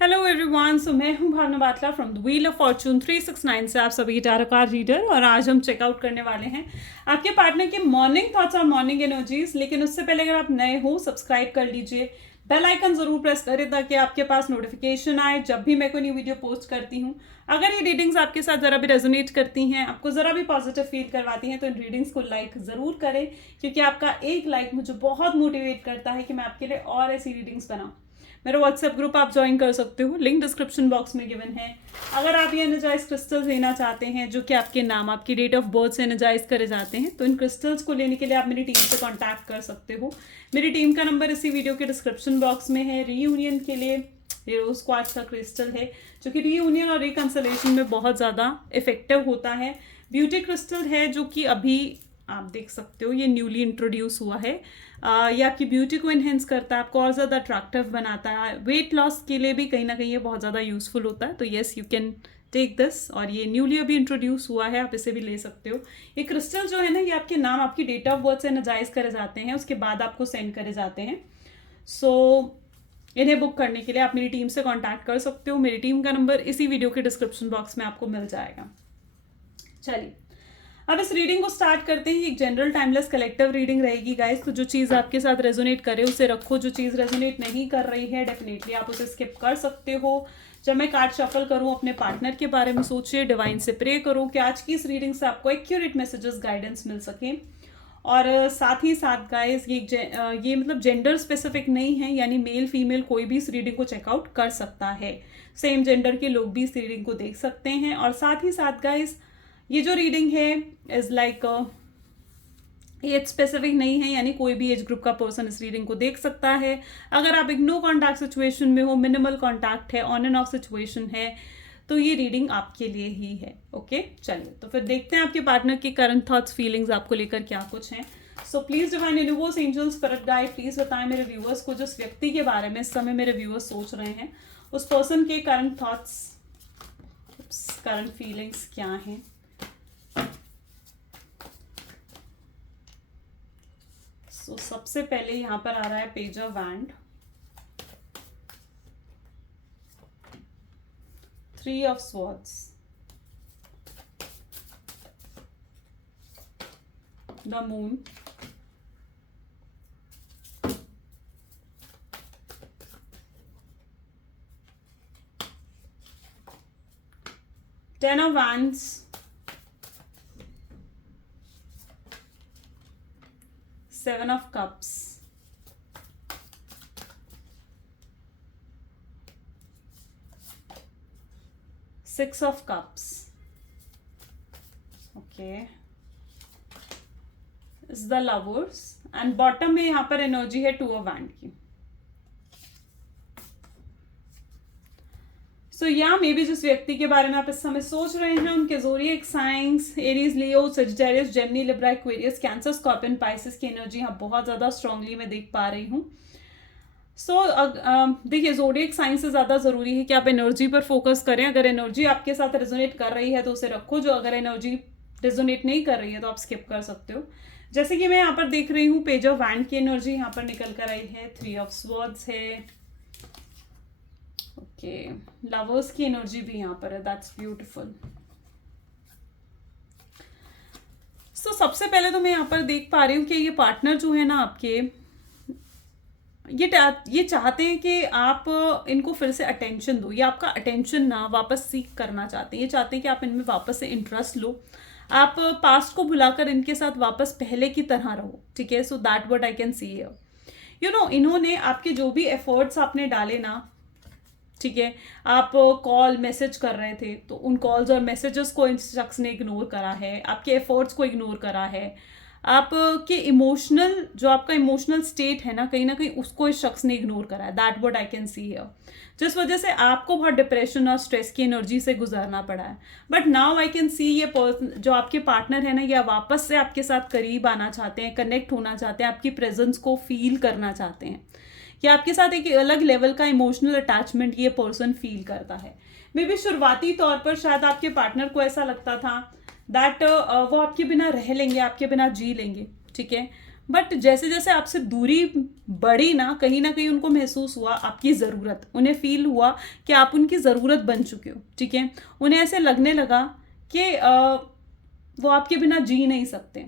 Hello everyone, so मैं हूं Bhavna Batla from the wheel of fortune 369 से आप सभी टारकार रीडर। और आज हम चेकआउट करने वाले हैं आपके पार्टनर के मॉर्निंग थॉट्स और मॉर्निंग एनर्जीज। लेकिन उससे पहले अगर आप नए हो, सब्सक्राइब कर लीजिए, बेल आइकन जरूर प्रेस करें ताकि आपके पास नोटिफिकेशन आए जब भी मैं कोई न्यू वीडियो पोस्ट करती हूँ। अगर ये रीडिंग्स आपके साथ ज़रा भी रेजोनेट करती हैं, आपको ज़रा भी पॉजिटिव फील करवाती हैं, तो इन रीडिंग्स को लाइक ज़रूर करें, क्योंकि आपका एक लाइक मुझे बहुत मोटिवेट करता है कि मैं आपके लिए और ऐसी रीडिंग्स बनाऊँ। मेरा व्हाट्सएप ग्रुप आप ज्वाइन कर सकते हो, लिंक डिस्क्रिप्शन बॉक्स में गिवन है। अगर आप ये एनर्जाइज क्रिस्टल्स लेना चाहते हैं जो कि आपके नाम, आपकी डेट ऑफ बर्थ से एनर्जाइज करे जाते हैं, तो इन क्रिस्टल्स को लेने के लिए आप मेरी टीम से कांटेक्ट कर सकते हो। मेरी टीम का नंबर इसी वीडियो के डिस्क्रिप्शन बॉक्स में है। रीयूनियन के लिए ये रोज क्वार्ट्ज का क्रिस्टल है जो कि रीयूनियन और रिकंसलेशन में बहुत ज़्यादा इफेक्टिव होता है। ब्यूटी क्रिस्टल है जो कि अभी आप देख सकते हो ये न्यूली इंट्रोड्यूस हुआ है। ये आपकी ब्यूटी को इन्हेंस करता है, आपको और ज़्यादा अट्रैक्टिव बनाता है। वेट लॉस के लिए भी कहीं ना कहीं ये बहुत ज़्यादा यूजफुल होता है। तो yes, you can take this. और ये न्यूली अभी इंट्रोड्यूस हुआ है, आप इसे भी ले सकते हो। ये क्रिस्टल जो है ना, ये आपके नाम, आपकी डेट ऑफ बर्थ से एनर्जाइज करे जाते हैं, उसके बाद आपको सेंड करे जाते हैं। सो इन्हें बुक करने के लिए आप मेरी टीम से कांटेक्ट कर सकते हो। मेरी टीम का नंबर इसी वीडियो के डिस्क्रिप्शन बॉक्स में आपको मिल जाएगा। चलिए अब इस रीडिंग को स्टार्ट करते हैं। एक जनरल टाइमलेस कलेक्टिव रीडिंग रहेगी गाइस, तो जो चीज़ आपके साथ रेजोनेट करे उसे रखो, जो चीज़ रेजोनेट नहीं कर रही है डेफिनेटली आप उसे स्किप कर सकते हो। जब मैं कार्ड शफल करूं, अपने पार्टनर के बारे में सोचिए, डिवाइन से प्रे करो कि आज की इस रीडिंग से आपको एक्यूरेट मैसेजेस, गाइडेंस मिल सके। और साथ ही साथ गाइस ये मतलब जेंडर स्पेसिफिक नहीं है, यानी मेल फीमेल कोई भी इस रीडिंग को चेकआउट कर सकता है। सेम जेंडर के लोग भी इस रीडिंग को देख सकते हैं। और साथ ही साथ गाइस ये जो रीडिंग है इज लाइक एज स्पेसिफिक नहीं है, यानी कोई भी एज ग्रुप का पर्सन इस रीडिंग को देख सकता है। अगर आप एक नो कॉन्टैक्ट सिचुएशन में हो, मिनिमल कॉन्टैक्ट है, ऑन एंड ऑफ सिचुएशन है, तो ये रीडिंग आपके लिए ही है। ओके चलिए, तो फिर देखते हैं आपके पार्टनर के करंट थॉट्स, फीलिंग्स आपको लेकर क्या कुछ हैं। So please divine universe, angels, spirit guide, please बताएं मेरे व्यूअर्स को, जिस व्यक्ति के बारे में इस समय मेरे व्यूअर्स सोच रहे हैं, उस पर्सन के करंट थॉट्स, करंट फीलिंग्स क्या हैं। सो सबसे पहले यहां पर आ रहा है page of wand, 3 of swords, the moon, ten of wands, 7 of cups, 6 of cups. Okay, is the lovers and bottom में यहाँ पर एनर्जी है 2 of वैंड की। सो या मे बी जिस व्यक्ति के बारे में आप इस समय सोच रहे हैं उनके zodiac signs Aries, Leo, Sagittarius, Gemini, Libra, Aquarius, Cancer, Scorpion, Pisces की एनर्जी यहाँ बहुत ज़्यादा स्ट्रांगली मैं देख पा रही हूँ। सो देखिए, ज़ोडिएक साइंस से ज़्यादा ज़रूरी है कि आप एनर्जी पर फोकस करें। अगर एनर्जी आपके साथ रेजोनेट कर रही है तो उसे रखो, जो अगर एनर्जी रेजोनेट नहीं कर रही है तो आप स्किप कर सकते हो। जैसे कि मैं यहाँ पर देख रही हूँ, पेज ऑफ वैंड की एनर्जी यहाँ पर निकल कर आई है, 3 ऑफ स्वॉर्ड्स है। ओके, लवर्स की एनर्जी भी यहाँ पर है, दैट्स ब्यूटिफुल। सो सबसे पहले तो मैं यहाँ पर देख पा रही हूँ कि ये पार्टनर जो है ना आपके, ये चाहते हैं कि आप इनको फिर से अटेंशन दो, ये आपका अटेंशन ना वापस सीख करना चाहते हैं। ये चाहते हैं कि आप इनमें वापस से इंटरेस्ट लो, आप पास्ट को भुलाकर इनके साथ वापस पहले की तरह रहो। ठीक है, so that what I can see here. You know, इन्होंने आपके जो भी एफर्ट्स आपने डाले ना, ठीक है, आप कॉल मैसेज कर रहे थे तो उन कॉल्स और मैसेजेस को इस शख्स ने इग्नोर करा है, आपके एफर्ट्स को इग्नोर करा है, आपके इमोशनल, जो आपका इमोशनल स्टेट है ना कहीं उसको इस शख्स ने इग्नोर करा है। That what I can see here, जिस वजह से आपको बहुत डिप्रेशन और स्ट्रेस की एनर्जी से गुजरना पड़ा है। But now I can see ये पर्सन, जो आपके पार्टनर है ना, ये वापस से आपके साथ करीब आना चाहते हैं, कनेक्ट होना चाहते हैं, आपकी प्रेजेंस को फील करना चाहते हैं, कि आपके साथ एक अलग लेवल का इमोशनल अटैचमेंट ये पर्सन फील करता है। मे बी शुरुआती तौर पर शायद आपके पार्टनर को ऐसा लगता था दैट वो आपके बिना रह लेंगे, आपके बिना जी लेंगे, ठीक है, बट जैसे जैसे आपसे दूरी बढ़ी ना कहीं उनको महसूस हुआ आपकी ज़रूरत, उन्हें फील हुआ कि आप उनकी ज़रूरत बन चुके हो, ठीक है। उन्हें ऐसे लगने लगा कि वो आपके बिना जी नहीं सकते।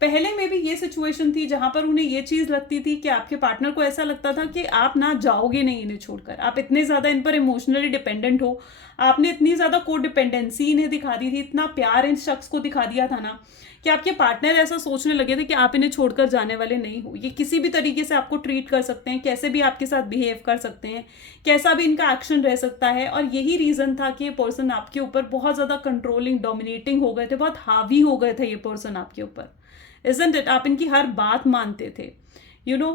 पहले में भी ये सिचुएशन थी जहां पर उन्हें ये चीज़ लगती थी कि आपके पार्टनर को ऐसा लगता था कि आप ना जाओगे नहीं इन्हें छोड़कर, आप इतने ज़्यादा इन पर इमोशनली डिपेंडेंट हो, आपने इतनी ज़्यादा को डिपेंडेंसी इन्हें दिखा दी थी, इतना प्यार इन शख्स को दिखा दिया था ना कि आपके पार्टनर ऐसा सोचने लगे थे कि आप इन्हें छोड़कर जाने वाले नहीं हो, ये किसी भी तरीके से आपको ट्रीट कर सकते हैं, कैसे भी आपके साथ बिहेव कर सकते हैं, कैसा भी इनका एक्शन रह सकता है। और यही रीज़न था कि ये पर्सन आपके ऊपर बहुत ज़्यादा कंट्रोलिंग, डोमिनेटिंग हो गए थे, बहुत हावी हो गए थे ये पर्सन आपके ऊपर, इजंट इट। आप इनकी हर बात मानते थे,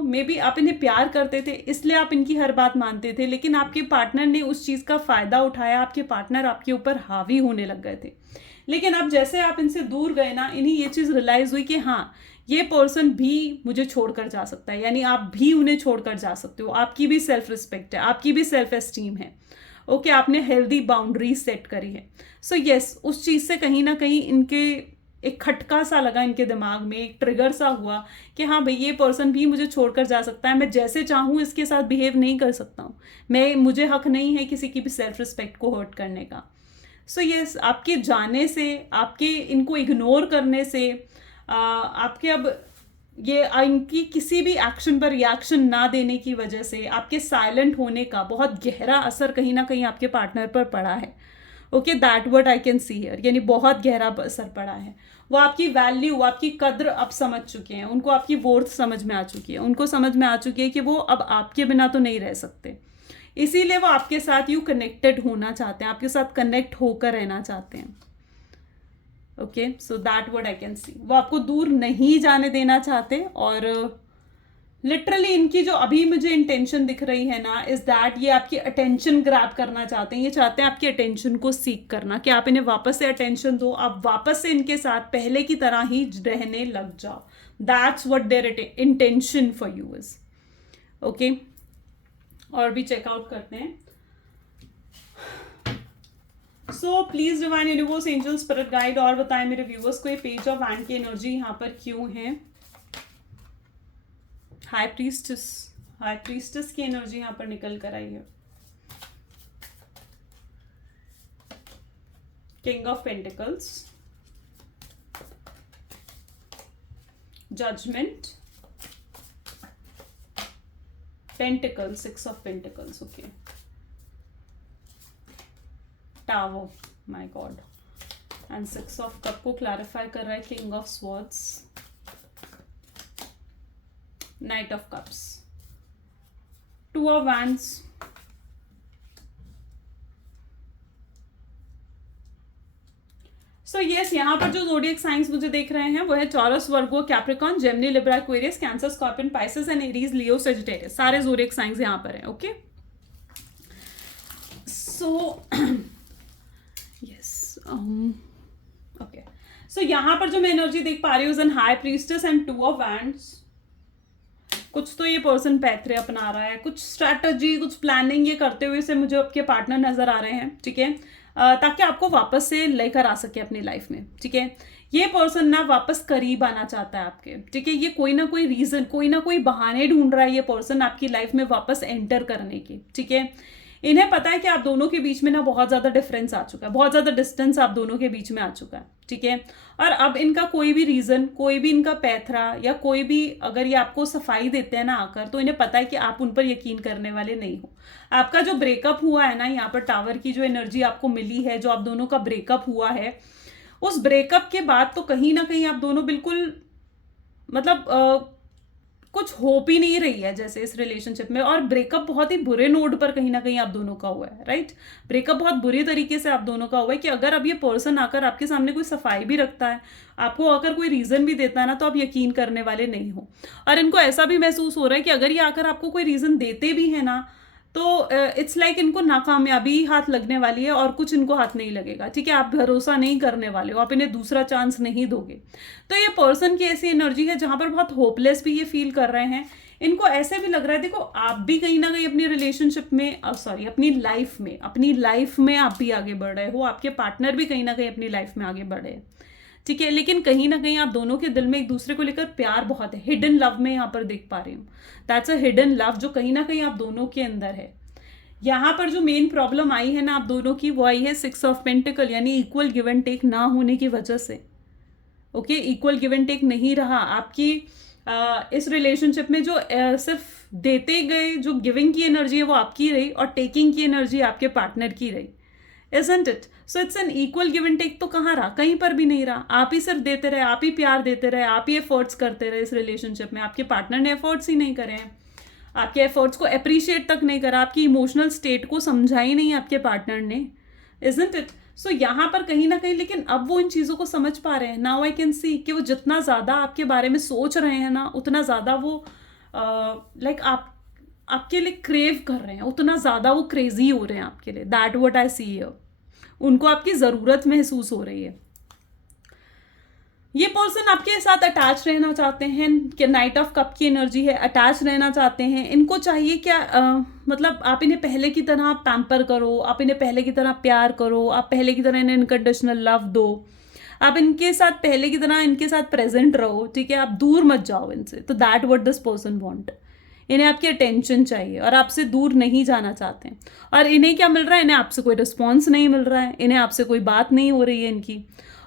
मे बी आप इन्हें प्यार करते थे इसलिए आप इनकी हर बात मानते थे, लेकिन आपके पार्टनर ने उस चीज़ का फ़ायदा उठाया, आपके पार्टनर आपके ऊपर हावी होने लग गए थे। लेकिन अब जैसे आप इनसे दूर गए ना, इन्हें ये चीज़ रियलाइज़ हुई कि हाँ, ये पर्सन भी मुझे छोड़कर जा सकता है, यानी आप भी उन्हें छोड़कर जा सकते हो, आपकी भी सेल्फ रिस्पेक्ट है, आपकी भी सेल्फ एस्टीम है। ओके, आपने हेल्दी बाउंड्रीज सेट करी है। सो यस, उस चीज़ से कहीं ना कहीं इनके एक खटका सा लगा, इनके दिमाग में एक ट्रिगर सा हुआ कि हाँ भाई, ये पर्सन भी मुझे छोड़कर जा सकता है, मैं जैसे चाहूँ इसके साथ बिहेव नहीं कर सकता हूँ, मुझे हक नहीं है किसी की भी सेल्फ रिस्पेक्ट को हर्ट करने का। सो यस, आपके जाने से, आपके इनको इग्नोर करने से, आपके अब ये इनकी किसी भी एक्शन पर रिएक्शन ना देने की वजह से, आपके साइलेंट होने का बहुत गहरा असर कहीं ना कहीं आपके पार्टनर पर पड़ा है। Okay, that word I can see here, यानी बहुत गहरा असर पड़ा है। वो आपकी वैल्यू, आपकी कद्र अब समझ चुके हैं, उनको आपकी वर्थ समझ में आ चुकी है, उनको समझ में आ चुकी है कि वो अब आपके बिना तो नहीं रह सकते, इसीलिए वो आपके साथ यूँ कनेक्टेड होना चाहते हैं, आपके साथ कनेक्ट होकर रहना चाहते हैं। Okay, so that word I can see, वो आपको दूर नहीं जाने देना चाहते। और लिटरली इनकी जो अभी मुझे इंटेंशन दिख रही है ना, इज दैट ये आपकी अटेंशन ग्रैब करना चाहते हैं, ये चाहते हैं आपकी अटेंशन को सीख करना, कि आप इन्हें वापस से अटेंशन दो, आप वापस से इनके साथ पहले की तरह ही रहने लग जाओ। That's what there intention for you is. Okay, और भी चेकआउट करते हैं। So please divine universe, angel, spirit guide, और बताएं मेरे व्यूअर्स को ये पेज ऑफ वैंड की एनर्जी यहाँ पर क्यों है। हाई प्रीस्टेस की एनर्जी यहाँ पर निकल कर आई है। King of pentacles, judgement, pentacle, 6 of pentacles, okay, tower, my god, and 6 of cup को क्लैरिफाई कर रहा है king of swords, knight of cups, 2 of wands, so yes, यहाँ पर जो ज़ोडिएक साइंस मुझे देख रहे हैं वो है Taurus, Virgo, Capricorn, Gemini, Libra, Aquarius, Cancer, Scorpion, Pisces and Aries, Leo, Sagittarius, सारे ज़ोडिएक साइंस यहाँ पर हैं। Okay, so yes, okay, so यहाँ पर जो मैं एनर्जी देख पा रही हूँ an high priestess and 2 of wands. कुछ तो ये पर्सन पैथरे अपना रहा है, कुछ स्ट्रैटेजी, कुछ प्लानिंग ये करते हुए से मुझे आपके पार्टनर नजर आ रहे हैं, ठीक है, ताकि आपको वापस से लेकर आ सके अपनी लाइफ में, ठीक है। ये पर्सन ना वापस करीब आना चाहता है आपके, ठीक है, ये कोई ना कोई रीजन, कोई ना कोई बहाने ढूंढ रहा है ये पर्सन आपकी लाइफ में वापस एंटर करने की, ठीक है। इन्हें पता है कि आप दोनों के बीच में ना बहुत ज़्यादा डिफरेंस आ चुका है, बहुत ज़्यादा डिस्टेंस आप दोनों के बीच में आ चुका है, ठीक है। और अब इनका कोई भी रीज़न, कोई भी इनका पैथरा, या कोई भी अगर ये आपको सफाई देते हैं ना आकर, तो इन्हें पता है कि आप उन पर यकीन करने वाले नहीं हो। आपका जो ब्रेकअप हुआ है ना, यहाँ पर टावर की जो एनर्जी आपको मिली है, जो आप दोनों का ब्रेकअप हुआ है, उस ब्रेकअप के बाद तो कहीं ना कहीं आप दोनों बिल्कुल, मतलब कुछ होप ही नहीं रही है जैसे इस रिलेशनशिप में, और ब्रेकअप बहुत ही बुरे नोट पर कहीं ना कहीं आप दोनों का हुआ है, राइट। ब्रेकअप बहुत बुरी तरीके से आप दोनों का हुआ है कि अगर अब ये पर्सन आकर आपके सामने कोई सफाई भी रखता है, आपको आकर कोई रीज़न भी देता है ना, तो आप यकीन करने वाले नहीं हो। और इनको ऐसा भी महसूस हो रहा है कि अगर ये आकर आपको कोई रीज़न देते भी है ना, तो इट्स लाइक इनको नाकामयाबी हाथ लगने वाली है और कुछ इनको हाथ नहीं लगेगा, ठीक है। आप भरोसा नहीं करने वाले हो, आप इन्हें दूसरा चांस नहीं दोगे। तो ये पर्सन की ऐसी एनर्जी है जहां पर बहुत होपलेस भी ये फील कर रहे हैं। इनको ऐसे भी लग रहा है, देखो आप भी कहीं ना कहीं अपनी रिलेशनशिप में, अपनी लाइफ में आप भी आगे बढ़ रहे हो, आपके पार्टनर भी कहीं ना कहीं अपनी लाइफ में आगे बढ़ रहे हैं, ठीक है, लेकिन कहीं ना कहीं आप दोनों के दिल में एक दूसरे को लेकर प्यार बहुत है, हिडन लव में यहाँ पर देख पा रही हूँ। दैट्स अ हिडन लव जो कहीं ना कहीं आप दोनों के अंदर है। यहाँ पर जो मेन प्रॉब्लम आई है ना आप दोनों की, वो आई है 6 ऑफ पेंटिकल, यानी इक्वल गिव एंड टेक ना होने की वजह से। Okay, equal give and take नहीं रहा आपकी इस रिलेशनशिप में। जो सिर्फ देते गए, जो गिविंग की एनर्जी है वो आपकी रही और टेकिंग की एनर्जी आपके पार्टनर की रही, isn't it? So it's an equal give and take तो कहाँ रहा, कहीं पर भी नहीं रहा। आप ही सिर्फ देते रहे, आप ही प्यार देते रहे, आप ही एफर्ट्स करते रहे इस रिलेशनशिप में। आपके पार्टनर ने एफर्ट्स ही नहीं करे हैं, आपके एफर्ट्स को अप्रिशिएट तक नहीं करा, आपकी इमोशनल स्टेट को समझा ही नहीं आपके पार्टनर ने, isn't it? सो यहाँ पर कहीं ना कहीं, लेकिन अब वो इन चीज़ों को समझ पा रहे हैं। नाउ आई कैन सी कि वो जितना ज़्यादा आपके बारे में सोच रहे हैं ना, उतना ज़्यादा वो लाइक आपके लिए क्रेव कर रहे हैं, उतना ज़्यादा वो क्रेजी हो रहे हैं आपके लिए। That what I see here. उनको आपकी ज़रूरत महसूस हो रही है। ये पर्सन आपके साथ अटैच रहना चाहते हैं, कि नाइट ऑफ कप की एनर्जी है, अटैच रहना चाहते हैं। इनको चाहिए क्या, मतलब आप इन्हें पहले की तरह पैम्पर करो, आप इन्हें पहले की तरह प्यार करो, आप पहले की तरह इन्हें अनकंडीशनल लव दो, आप इनके साथ पहले की तरह इनके साथ प्रेजेंट रहो, ठीक है, आप दूर मत जाओ इनसे। तो that what this person want. इन्हें आपकी अटेंशन चाहिए और आपसे दूर नहीं जाना चाहते हैं। और इन्हें क्या मिल रहा है, इन्हें आपसे कोई रिस्पॉन्स नहीं मिल रहा है, इन्हें आपसे कोई बात नहीं हो रही है इनकी।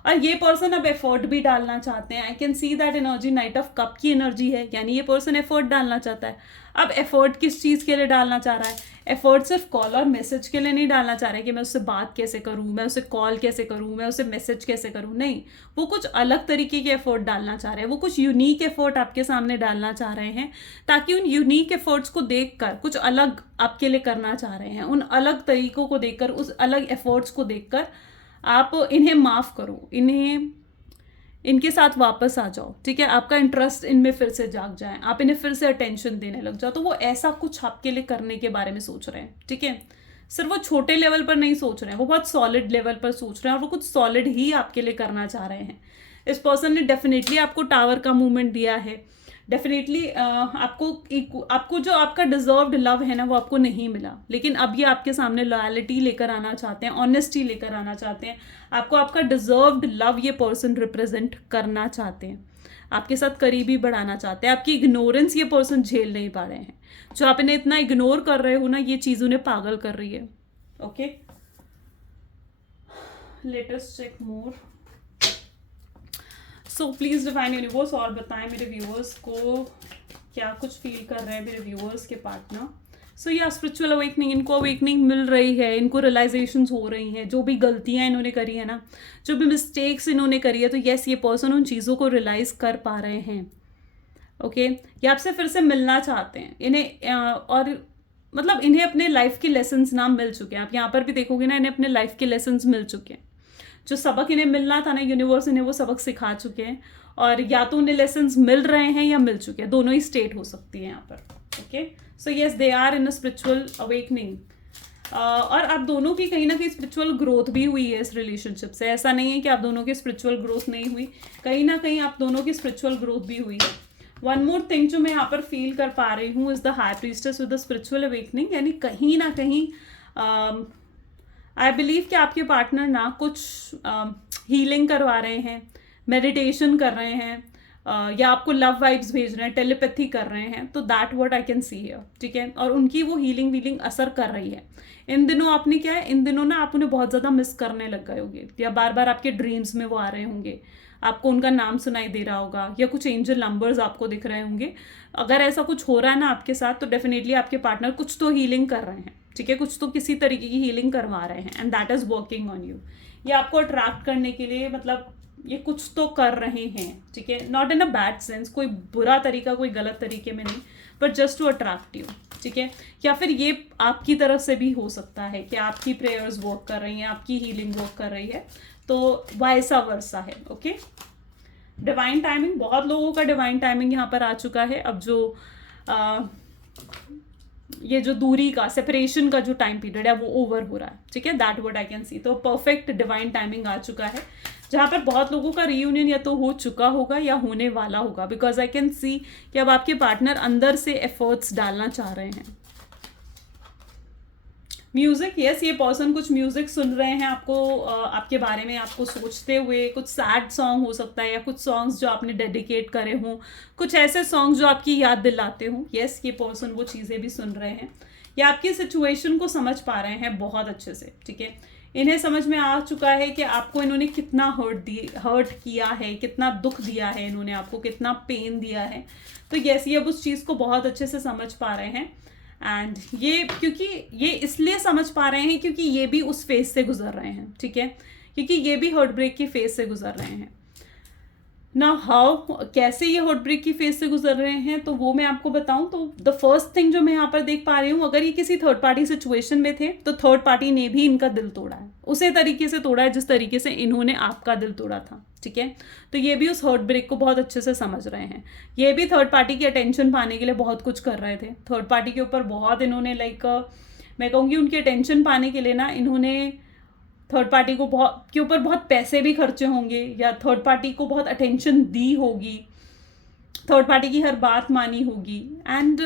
और ये पर्सन अब एफर्ट भी डालना चाहते हैं। I can see that energy night of cup की एनर्जी है, यानी ये पर्सन एफर्ट डालना चाहता है। अब एफर्ट किस चीज़ के लिए डालना चाह रहा है? एफर्ट सिर्फ कॉल और मैसेज के लिए नहीं डालना चाह रहा है कि मैं उससे बात कैसे करूँ, मैं उससे कॉल कैसे करूँ, मैं उससे मैसेज कैसे करूँ। नहीं, वो कुछ अलग तरीके के एफर्ट डालना चाह रहे हैं। वो कुछ यूनिक एफर्ट आपके सामने डालना चाह रहे हैं, ताकि उन यूनिक एफर्ट्स को देखकर कुछ अलग आपके लिए करना चाह रहे हैं। उन अलग तरीकों को देखकर, उस अलग एफर्ट्स को देखकर आप इन्हें माफ़ करो, इन्हें इनके साथ वापस आ जाओ, ठीक है, आपका इंटरेस्ट इनमें फिर से जाग जाए, आप इन्हें फिर से अटेंशन देने लग जाओ। तो वो ऐसा कुछ आपके लिए करने के बारे में सोच रहे हैं, ठीक है। सिर्फ वो छोटे लेवल पर नहीं सोच रहे हैं, वो बहुत सॉलिड लेवल पर सोच रहे हैं और वो कुछ सॉलिड ही आपके लिए करना चाह रहे हैं। इस पर्सन ने डेफिनेटली आपको टावर का मूवमेंट दिया है। डेफिनेटली आपको जो आपका डिजर्व्ड लव है ना, वो आपको नहीं मिला, लेकिन अब ये आपके सामने लॉयलिटी लेकर आना चाहते हैं, ऑनेस्टी लेकर आना चाहते हैं। आपको आपका डिजर्व्ड लव ये पर्सन रिप्रेजेंट करना चाहते हैं, आपके साथ करीबी बढ़ाना चाहते हैं। आपकी इग्नोरेंस ये पर्सन झेल नहीं पा रहे हैं। जो आप इन्हें इतना इग्नोर कर रहे हो ना, ये चीज़ उन्हें पागल कर रही है। Okay, let us check more. So please divine universe, और बताएं मेरे व्यूअर्स को क्या कुछ फील कर रहे हैं मेरे व्यूअर्स के पार्टनर। सो या स्पिरिचुअल अवेकनिंग, इनको अवेकनिंग मिल रही है, इनको रियलाइजेशंस हो रही हैं। जो भी गलतियां इन्होंने करी है ना, जो भी मिस्टेक्स इन्होंने करी है, तो यस, ये पर्सन उन चीज़ों को रियलाइज़ कर पा रहे हैं। ओके, ये आपसे फिर से मिलना चाहते हैं। इन्हें और मतलब इन्हें अपने लाइफ के लेसन्स ना मिल चुके हैं। आप यहाँ पर भी देखोगे ना, इन्हें अपने लाइफ के लेसन्स मिल चुके हैं। जो सबक इन्हें मिलना था ना, यूनिवर्स इन्हें वो सबक सिखा चुके हैं, और या तो उन्हें लेसन्स मिल रहे हैं या मिल चुके हैं, दोनों ही स्टेट हो सकती है यहाँ पर। Okay, so yes, they are in a spiritual awakening. और आप दोनों की कहीं ना कहीं स्पिरिचुअल ग्रोथ भी हुई है इस रिलेशनशिप से। ऐसा नहीं है कि आप दोनों की स्पिरिचुअल ग्रोथ नहीं हुई, कहीं ना कहीं आप दोनों की स्पिरिचुअल ग्रोथ भी हुई है। वन मोर थिंग जो मैं यहाँ पर फील कर पा रही हूँ is the high priestess with the spiritual awakening, यानी कहीं ना कहीं आई बिलीव कि आपके पार्टनर ना कुछ हीलिंग करवा रहे हैं, मेडिटेशन कर रहे हैं, या आपको लव वाइब्स भेज रहे हैं, टेलीपैथी कर रहे हैं। तो that what I can see here, ठीक है। और उनकी वो हीलिंग असर कर रही है। इन दिनों आपने क्या है, इन दिनों ना आप उन्हें बहुत ज़्यादा मिस करने लग गए होंगे, या बार बार आपके ड्रीम्स में वो आ रहे होंगे, आपको उनका नाम सुनाई दे रहा होगा, या कुछ एंजल नंबर्स आपको दिख रहे होंगे। अगर ऐसा कुछ हो रहा है ना आपके साथ, तो डेफिनेटली आपके पार्टनर कुछ तो हीलिंग कर रहे हैं, ठीक है, कुछ तो किसी तरीके की हीलिंग करवा रहे हैं, and that is working on you. ये आपको अट्रैक्ट करने के लिए, मतलब ये कुछ तो कर रहे हैं, ठीक है, not in a bad sense, कोई बुरा तरीका, कोई गलत तरीके में नहीं, but just to attract you, ठीक है। या फिर ये आपकी तरफ से भी हो सकता है कि आपकी प्रेयर्स वर्क कर रही हैं, आपकी हीलिंग वर्क कर रही है, तो वाइसा वर्सा है। ओके, डिवाइन टाइमिंग, बहुत लोगों का डिवाइन टाइमिंग यहाँ पर आ चुका है। अब जो ये जो दूरी का, सेपरेशन का जो टाइम पीरियड है, वो ओवर हो रहा है, ठीक है, that what I can see. तो परफेक्ट डिवाइन टाइमिंग आ चुका है, जहाँ पर बहुत लोगों का रीयूनियन या तो हो चुका होगा या होने वाला होगा, बिकॉज आई कैन सी कि अब आपके पार्टनर अंदर से एफर्ट्स डालना चाह रहे हैं। म्यूजिक, यस, ये पर्सन कुछ म्यूजिक सुन रहे हैं आपको, आपके बारे में आपको सोचते हुए। कुछ सैड सॉन्ग हो सकता है, या कुछ सॉन्ग्स जो आपने डेडिकेट करे हों, कुछ ऐसे सॉन्ग्स जो आपकी याद दिलाते हों। यस, ये पर्सन वो चीज़ें भी सुन रहे हैं, या आपकी सिचुएशन को समझ पा रहे हैं बहुत अच्छे से। ठीक है, इन्हें समझ में आ चुका है कि आपको इन्होंने कितना हर्ट किया है, कितना दुख दिया है इन्होंने आपको, कितना पेन दिया है। तो यस, ये अब उस चीज़ को बहुत अच्छे से समझ पा रहे हैं। एंड ये क्योंकि ये इसलिए समझ पा रहे हैं क्योंकि ये भी उस फेज से गुजर रहे हैं। ठीक है, क्योंकि ये भी हार्ट ब्रेक की फेज से गुजर रहे हैं ना। हाउ, कैसे ये हार्ट ब्रेक की फेज से गुजर रहे हैं, तो वो मैं आपको बताऊं तो द फर्स्ट थिंग जो मैं यहाँ पर देख पा रही हूँ, अगर ये किसी थर्ड पार्टी सिचुएशन में थे तो थर्ड पार्टी ने भी इनका दिल तोड़ा है, उसी तरीके से तोड़ा है जिस तरीके से इन्होंने आपका दिल तोड़ा था। ठीक है, तो ये भी उस हार्ट ब्रेक को बहुत अच्छे से समझ रहे हैं। ये भी थर्ड पार्टी की अटेंशन पाने के लिए बहुत कुछ कर रहे थे, थर्ड पार्टी के ऊपर बहुत इन्होंने मैं कहूँगी उनकी अटेंशन पाने के लिए ना, इन्होंने थर्ड पार्टी को के ऊपर बहुत पैसे भी खर्चे होंगे, या थर्ड पार्टी को बहुत अटेंशन दी होगी, थर्ड पार्टी की हर बात मानी होगी। एंड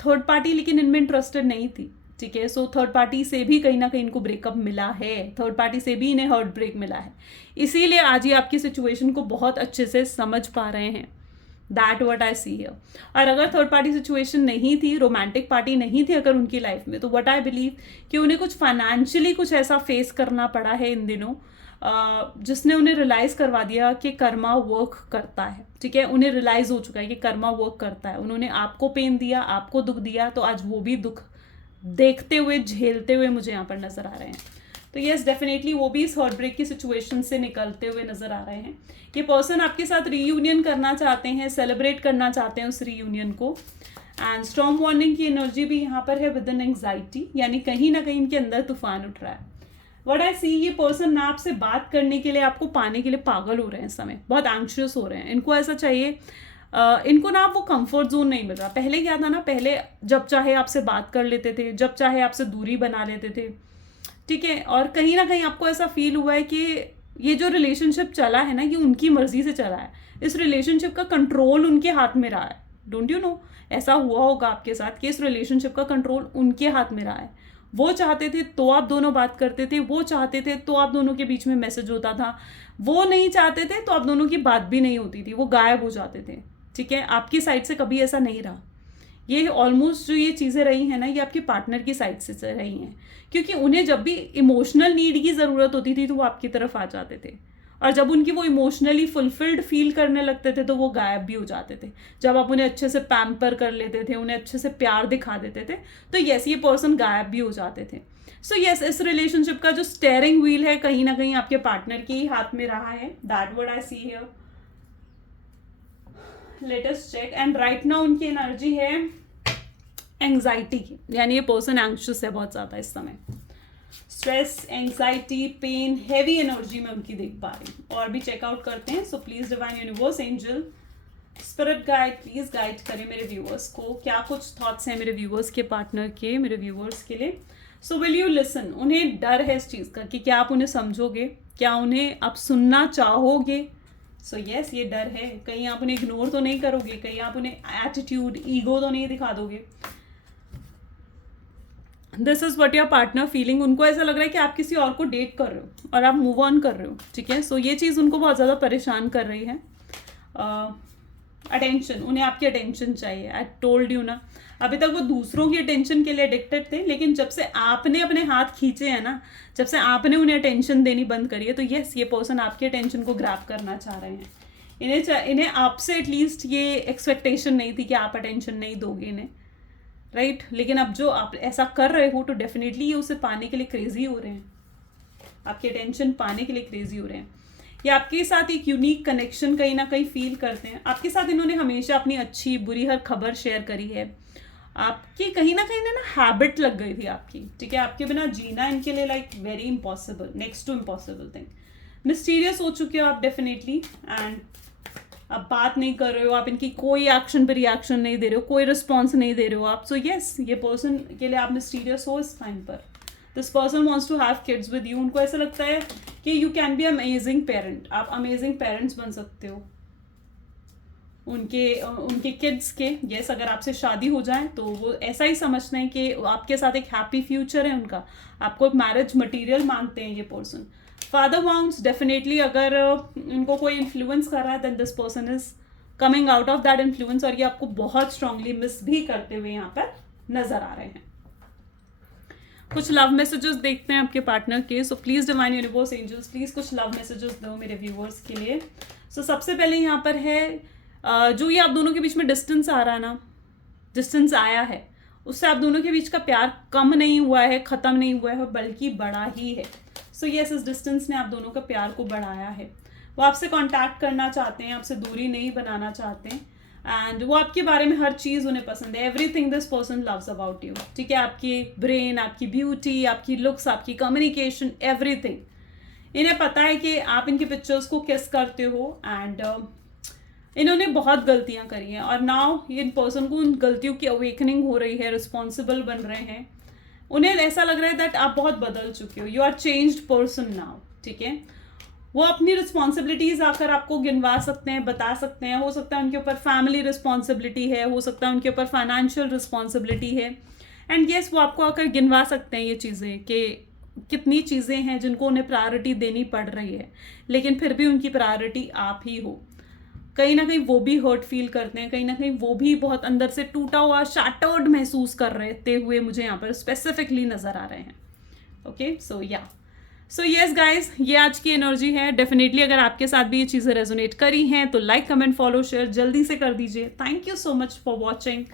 थर्ड पार्टी लेकिन इनमें इंटरेस्टेड नहीं थी। ठीक है, सो थर्ड पार्टी से भी कहीं ना कहीं इनको ब्रेकअप मिला है, थर्ड पार्टी से भी इन्हें हार्ट ब्रेक मिला है, इसीलिए आज ये आपकी सिचुएशन को बहुत अच्छे से समझ पा रहे हैं। That what I see here. और अगर थर्ड पार्टी सिचुएशन नहीं थी, रोमांटिक पार्टी नहीं थी अगर उनकी लाइफ में, तो व्हाट आई बिलीव कि उन्हें कुछ फाइनेंशियली कुछ ऐसा फेस करना पड़ा है इन दिनों, जिसने उन्हें रियलाइज करवा दिया कि कर्मा वर्क करता है। ठीक है, उन्हें रियलाइज हो चुका है कि कर्मा वर्क करता है। उन्होंने आपको पेन दिया, आपको दुख दिया, तो आज वो भी दुख देखते हुए, झेलते हुए मुझे यहाँ पर नजर आ रहे हैं। तो यस, डेफिनेटली वो भी इस हार्ट ब्रेक की सिचुएशन से निकलते हुए नजर आ रहे हैं। ये पर्सन आपके साथ रीयूनियन करना चाहते हैं, सेलिब्रेट करना चाहते हैं उस रीयूनियन को। एंड स्टॉर्म वार्निंग की एनर्जी भी यहाँ पर है विद इन एंग्जाइटी, यानी कहीं ना कहीं इनके अंदर तूफान उठ रहा है। व्हाट आई सी, ये पर्सन ना आपसे बात करने के लिए, आपको पाने के लिए पागल हो रहे हैं इस समय, बहुत एंग्शियस हो रहे हैं। इनको ऐसा चाहिए, इनको ना वो कंफर्ट जोन नहीं मिल रहा। पहले क्या था ना, पहले जब चाहे आपसे बात कर लेते थे, जब चाहे आपसे दूरी बना लेते थे। ठीक है, और कहीं ना कहीं आपको ऐसा फील हुआ है कि ये जो रिलेशनशिप चला है ना, ये उनकी मर्जी से चला है, इस रिलेशनशिप का कंट्रोल उनके हाथ में रहा है। डोंट यू नो, ऐसा हुआ होगा आपके साथ कि इस रिलेशनशिप का कंट्रोल उनके हाथ में रहा है। वो चाहते थे तो आप दोनों बात करते थे, वो चाहते थे तो आप दोनों के बीच में मैसेज होता था, वो नहीं चाहते थे तो आप दोनों की बात भी नहीं होती थी, वो गायब हो जाते थे। ठीक है, आपकी साइड से कभी ऐसा नहीं रहा। ये ऑलमोस्ट जो ये चीज़ें रही हैं ना, ये आपके पार्टनर की साइड से रही हैं, क्योंकि उन्हें जब भी इमोशनल नीड की ज़रूरत होती थी तो वो आपकी तरफ आ जाते थे, और जब उनकी वो इमोशनली फुलफिल्ड फील करने लगते थे तो वो गायब भी हो जाते थे। जब आप उन्हें अच्छे से पैम्पर कर लेते थे, उन्हें अच्छे से प्यार दिखा देते थे, तो यस, ये पर्सन गायब भी हो जाते थे। सो यस, इस रिलेशनशिप का जो स्टेयरिंग व्हील है कहीं ना कहीं आपके पार्टनर के ही हाथ में रहा है। That what I see here. Let us check. And right now उनकी एनर्जी है एंग्जाइटी की, यानी ये पर्सन एंग्शियस है बहुत ज़्यादा इस समय। Stress, anxiety, pain, heavy energy में उनकी देख पा रही हूँ। और भी चेकआउट करते हैं। So please divine universe, angel, spirit guide, please guide करें मेरे व्यूअर्स को। क्या कुछ थॉट्स हैं मेरे व्यूअर्स के पार्टनर के, मेरे व्यूअर्स के लिए। So will you listen. उन्हें डर है इस चीज़ का कि क्या आप उन्हें समझोगे, क्या उन्हें आप सुनना चाहोगे। सो यस, ये डर है, कहीं आप उन्हें इग्नोर तो नहीं करोगे, कहीं आप उन्हें एटीट्यूड, ईगो तो नहीं दिखा दोगे। This is what your partner feeling. उनको ऐसा लग रहा है कि आप किसी और को डेट कर रहे हो और आप मूव ऑन कर रहे हो। ठीक है, सो ये चीज़ उनको बहुत ज़्यादा परेशान कर रही है। अटेंशन, उन्हें आपकी अटेंशन चाहिए। आई टोल्ड यू ना, अभी तक वो दूसरों की अटेंशन के लिए एडिक्टेड थे, लेकिन जब से आपने अपने हाथ खींचे हैं ना, जब से आपने उन्हें अटेंशन देनी बंद करी है, तो यस, ये पर्सन आपकी अटेंशन को ग्रैब करना चाह रहे हैं। इन्हें आपसे एटलीस्ट ये एक्सपेक्टेशन नहीं थी कि आप अटेंशन नहीं दोगे इन्हें, राइट। लेकिन अब जो आप ऐसा कर रहे हो तो डेफिनेटली ये उसे पाने के लिए क्रेजी हो रहे हैं, आपकी अटेंशन पाने के लिए क्रेजी हो रहे हैं। ये आपके साथ एक यूनिक कनेक्शन कहीं ना कहीं फील करते हैं। आपके साथ इन्होंने हमेशा अपनी अच्छी बुरी हर खबर शेयर करी है। आपकी कहीं ना हैबिट लग गई थी आपकी। ठीक है, आपके बिना जीना इनके लिए like very impossible, next to impossible thing. Mysterious हो चुके हो आप डेफिनेटली, एंड आप बात नहीं कर रहे हो, आप इनकी कोई एक्शन पे रिएक्शन नहीं दे रहे हो, कोई रिस्पॉन्स नहीं दे रहे हो आप। सो यस, ये पर्सन के लिए आप मिस्टीरियस हो इस टाइम पर। This person wants to have kids with you. उनको ऐसा लगता है कि you can be amazing parent, आप अमेजिंग पेरेंट्स बन सकते हो। उनके किड्स के। यस, अगर आपसे शादी हो जाए तो वो ऐसा ही समझते हैं कि आपके साथ एक हैप्पी फ्यूचर है उनका, आपको एक मैरिज मटेरियल मानते हैं ये पर्सन। फादर वाउंड्स, डेफिनेटली अगर उनको कोई इन्फ्लुएंस कर रहा है then this person is coming out of that influence, और ये आपको बहुत स्ट्रांगली मिस भी करते हुए यहाँ पर नजर आ रहे हैं। कुछ लव मैसेजेस देखते हैं आपके पार्टनर के। So please divine universe angels, please कुछ लव मैसेजेस दो मेरे व्यूअर्स के लिए। सो सबसे पहले यहाँ पर है जो ये आप दोनों के बीच में डिस्टेंस आ रहा है ना, डिस्टेंस आया है, उससे आप दोनों के बीच का प्यार कम नहीं हुआ है, खत्म नहीं हुआ है, बल्कि बढ़ा ही है। सो यस, इस डिस्टेंस ने आप दोनों का प्यार को बढ़ाया है। वो आपसे कांटेक्ट करना चाहते हैं, आपसे दूरी नहीं बनाना चाहते हैं, एंड वो आपके बारे में हर चीज़ उन्हें पसंद है। Everything this person loves about you, ठीक है, आपकी ब्रेन, आपकी ब्यूटी, आपकी लुक्स, आपकी कम्युनिकेशन, एवरीथिंग। इन्हें पता है कि आप इनकी पिक्चर्स को किस करते हो, एंड इन्होंने बहुत गलतियां करी हैं और नाउ इन पर्सन को उन गलतियों की अवेकनिंग हो रही है, रिस्पॉन्सिबल बन रहे हैं। उन्हें ऐसा लग रहा है दैट आप बहुत बदल चुके हो, you are changed person now, ठीक है। वो अपनी रिस्पॉन्सिबिलिटीज आकर आपको गिनवा सकते हैं, बता सकते हैं। हो सकता है उनके ऊपर फैमिली रिस्पॉन्सिबिलिटी है, हो सकता है उनके ऊपर फाइनेंशियल रिस्पॉन्सिबिलिटी है, एंड येस वो आपको आकर गिनवा सकते हैं ये चीज़ें कि कितनी चीज़ें हैं जिनको उन्हें प्रायोरिटी देनी पड़ रही है, लेकिन फिर भी उनकी प्रायोरिटी आप ही हो। कहीं ना कहीं वो भी हर्ट फील करते हैं, कहीं ना कहीं वो भी बहुत अंदर से टूटा हुआ, शैटर्ड महसूस कर रहते हुए मुझे यहाँ पर स्पेसिफिकली नजर आ रहे हैं। ओके, सो या सो येस गाइज, ये आज की एनर्जी है। डेफिनेटली अगर आपके साथ भी ये चीज़ें रेजोनेट करी हैं तो लाइक, कमेंट, फॉलो, शेयर जल्दी से कर दीजिए। Thank you so much for watching.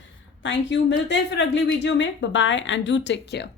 Thank you, मिलते हैं फिर अगली वीडियो में। Bye bye and do take care.